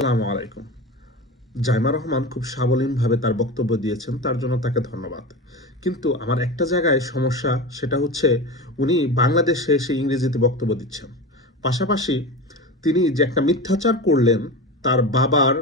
আসসালামু আলাইকুম। জাইমা রহমান খুব সাবলীনভাবে তার বক্তব্য দিয়েছেন, তার জন্য তাকে ধন্যবাদ। কিন্তু আমার একটা জায়গায় সমস্যা, সেটা হচ্ছে উনি বাংলাদেশে এসে ইংরেজিতে বক্তব্য দিচ্ছেন। পাশাপাশি তিনি যে একটা মিথ্যাচার করলেন, তার বাবার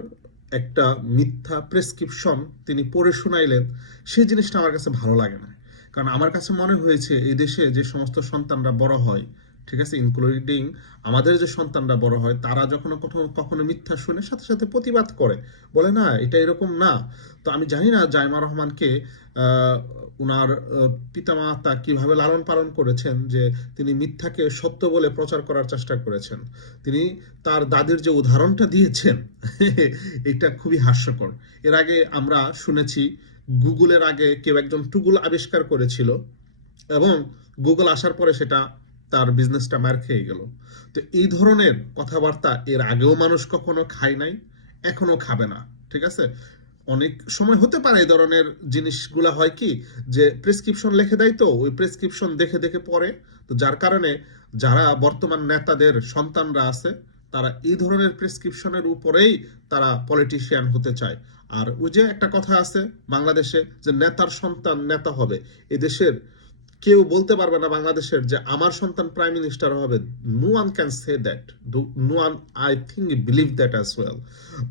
একটা মিথ্যা প্রেসক্রিপশন তিনি পড়ে শোনাইলেন, সেই জিনিসটা আমার কাছে ভালো লাগে না। কারণ আমার কাছে মনে হয়েছে এই দেশে যে সমস্ত সন্তানরা বড় হয়, ঠিক আছে, ইনক্লুডিং আমাদের যে সন্তানরা বড় হয়, তারা যখন কখনো কখনো মিথ্যা শুনে সাথে সাথে প্রতিবাদ করে, বলে না এটা এরকম না। তো আমি জানি না জাইমা রহমানকে উনার পিতামাতা কিভাবে লালন পালন করেছেন, যে তিনি মিথ্যাকে সত্য বলে প্রচার করার চেষ্টা করেছেন। তিনি তার দাদির যে উদাহরণটা দিয়েছেন এটা খুবই হাস্যকর। এর আগে আমরা শুনেছি গুগলের আগে কেউ একজন টুগুল আবিষ্কার করেছিল, এবং গুগল আসার পরে সেটা তার বিজনেসটা মার খেয়ে গেল। তো এই ধরনের কথাবার্তা এর আগেও মানুষ কখনো খায় নাই, এখনো খাবে না। ঠিক আছে, অনেক সময় হতে পারে এই ধরনের জিনিসগুলা হয় কি, যে প্রেসক্রিপশন লিখে দেয়, তো ওই প্রেসক্রিপশন দেখে দেখে পড়ে। তো যার কারণে যারা বর্তমান নেতাদের সন্তানরা আছে, তারা এই ধরনের প্রেসক্রিপশনের উপরেই তারা পলিটিশিয়ান হতে চায়। আর ওই যে একটা কথা আছে বাংলাদেশে, যে নেতার সন্তান নেতা হবে, এদেশের কেউ বলতে পারবে না বাংলাদেশের যে আমার সন্তান প্রাইম মিনিস্টার হবে। No one can say that, no one I think believe that as well.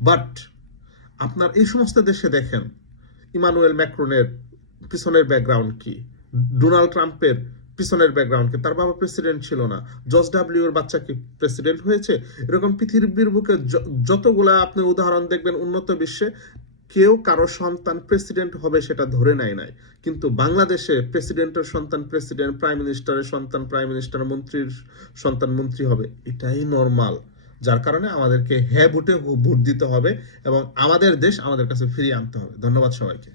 But আপনার এই সমস্ত দেশে দেখেন, ইমানুয়েল ম্যাক্রনের পিছনের ব্যাকগ্রাউন্ড কি, ডোনাল্ড ট্রাম্পের পিছনের ব্যাকগ্রাউন্ড কি, তার বাবা প্রেসিডেন্ট ছিল না, জর্জ ডাব্লিউ এর বাচ্চা কি প্রেসিডেন্ট হয়েছে? এরকম পৃথিবীর বুকে যতগুলা আপনি উদাহরণ দেখবেন উন্নত বিশ্বে, কেউ কারো সন্তান প্রেসিডেন্ট হবে সেটা ধরে নেয় নাই। কিন্তু বাংলাদেশে প্রেসিডেন্টের সন্তান প্রেসিডেন্ট, প্রাইম মিনিস্টারের সন্তান প্রাইম মিনিস্টার, মন্ত্রীর সন্তান মন্ত্রী হবে, এটাই নর্মাল। যার কারণে আমাদেরকে হ্যাঁ ভোটে ভোট দিতে হবে এবং আমাদের দেশ আমাদের কাছে ফিরিয়ে আনতে হবে। ধন্যবাদ সবাইকে।